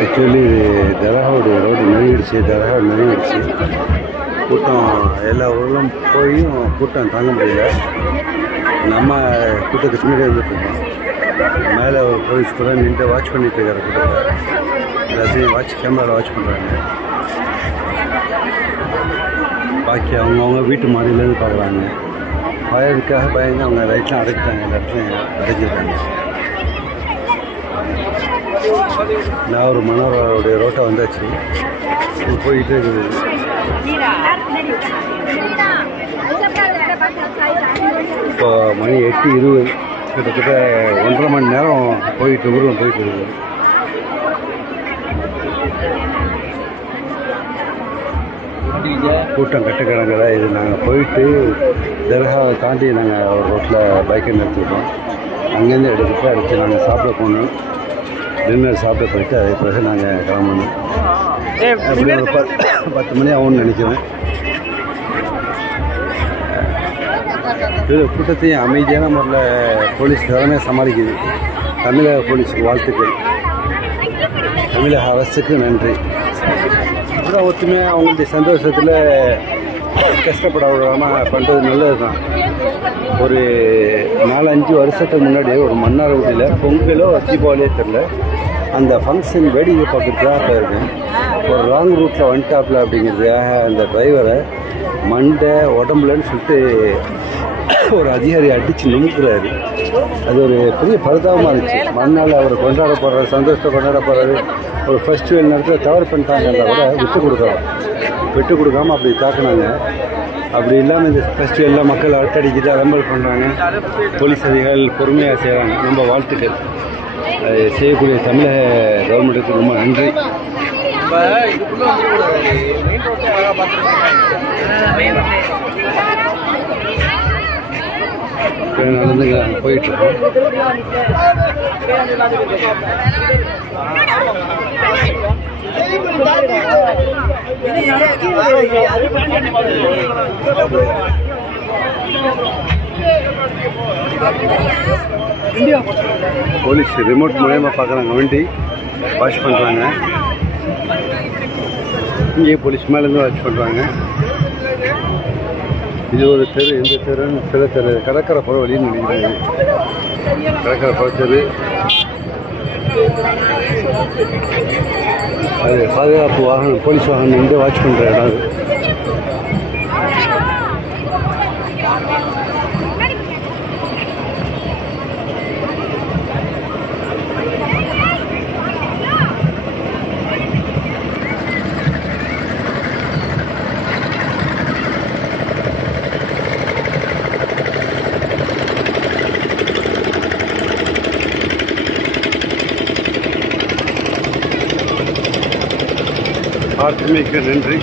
Actually தரகாவுடைய road நெருங்கிடுச்சு. தரகா நெருங்கிடுச்சு. கூட்டம் எல்லா ஊர்களும் போயும் கூட்டம் தாங்க முடியல. நம்ம கூட்டத்துக்கு முன்னாடி வந்துட்டுருக்கோம் மேலே ஒரு போலீஸ் கூட நின்று வாட்ச் பண்ணிட்டு இருக்காரு கூட்டத்தை. எல்லாத்தையும் வாட்ச் கேமராவில் வாட்ச் பண்ணுறாங்க பாக்கி அவங்கவுங்க வீட்டு மாடியிலேருந்து பார்க்குறாங்க. ஃபயருக்காக பயந்து அவங்க லைட்லாம் அடைச்சிட்டாங்க எல்லாத்தையும் அடைஞ்சிருக்காங்க. நான் ஒரு மனோராவுடைய ரோட்டை வந்தாச்சு. இது போயிட்டு இருக்குது இப்போ மணி எட்டு இருபது. கிட்டத்தட்ட ஒன்றரை மணி நேரம் போயிட்டு ஊரில் போயிட்டு இருக்குது கூட்டம் கட்டுக்கிடங்கல இது நாங்கள் போயிட்டு தர்காவை தாண்டி நாங்கள் ஒரு ரோட்டில் பைக்கை நிறுத்திட்டோம் அங்கேருந்து எடுத்துட்டு அடுத்து நாங்கள் சாப்பிட போனோம். டின்னர் சாப்பிட போயிட்டு அதே பிறகு நாங்கள் கிளம்பணும் அப்படி ஒரு பத்து பத்து மணி ஆகும்னு நினைக்கிறேன். இது கூட்டத்தையும் அமைதியான முறையில் போலீஸ் திறமையாக சமாளிக்குது. தமிழக போலீஸுக்கு வாழ்த்துக்கள். தமிழக அரசுக்கு நன்றி. அப்புறம் ஒத்துமையாக அவங்களுடைய சந்தோஷத்தில் கஷ்டப்பட விடாமல் பண்ணுறது நல்லது தான் ஒரு நாலஞ்சு வருஷத்துக்கு முன்னாடி ஒரு மன்னார் ஊட்டியில் பொங்கலோ தீபாவளியோ தெரில அந்த ஃபங்க்ஷன் வேடிக்கை பார்க்குறதுக்காக போயிருக்கேன் ஒரு ராங் ரூட்டில் வந்துட்டாப்ல அப்படிங்கிறதுக்காக அந்த டிரைவரை மண்டை உடம்புலன்னு சொல்லிட்டு ஒரு அதிகாரி அடித்து நுமுக்குறாரு அது ஒரு பெரிய பரிதாபமாக இருந்துச்சு. மறுநாள் அவர் கொண்டாட போகிறாரு சந்தோஷத்தை கொண்டாட போகிறாரு ஒரு ஃபெஸ்டிவல் நேரத்தில் தவறு பண்ணிட்டாங்கன்றத கூட விட்டு கொடுக்கலாம் விட்டு கொடுக்காம அப்படி தாக்குனாங்க. அப்படி இல்லாமல் இந்த ஃபெஸ்டிவலில் மக்கள் அட்டடிக்கிட்டு அலம்பல் பண்ணுறாங்க போலீஸ் அதிகாரிகள் பொறுமையாக செய்கிறாங்க நம்ம வாழ்த்துக்கள். செய்யக்கூடிய தமிழக கவர்மெண்ட்டுக்கு ரொம்ப நன்றி. நடந்து நாங்கள் போயிட்டுருக்கோம். போலீஸ் ரிமோட் மூலயமா பார்க்குறாங்க வண்டி வாஷ் பண்ணுறாங்க இங்கேயே போலீஸ் மேலேருந்து வாட்ச் பண்ணுறாங்க இது ஒரு தெரு எந்த தெருன்னு சில தெரு. கடற்கரை புற வழின்னு நினைக்கிறாங்க கடற்கரை புற தெரு. அது பாதுகாப்பு வாகனம் போலீஸ் வாகனம் நின்று வாட்ச் பண்ணுற இடம் அது. பார்த்துமைக்கு நன்றி.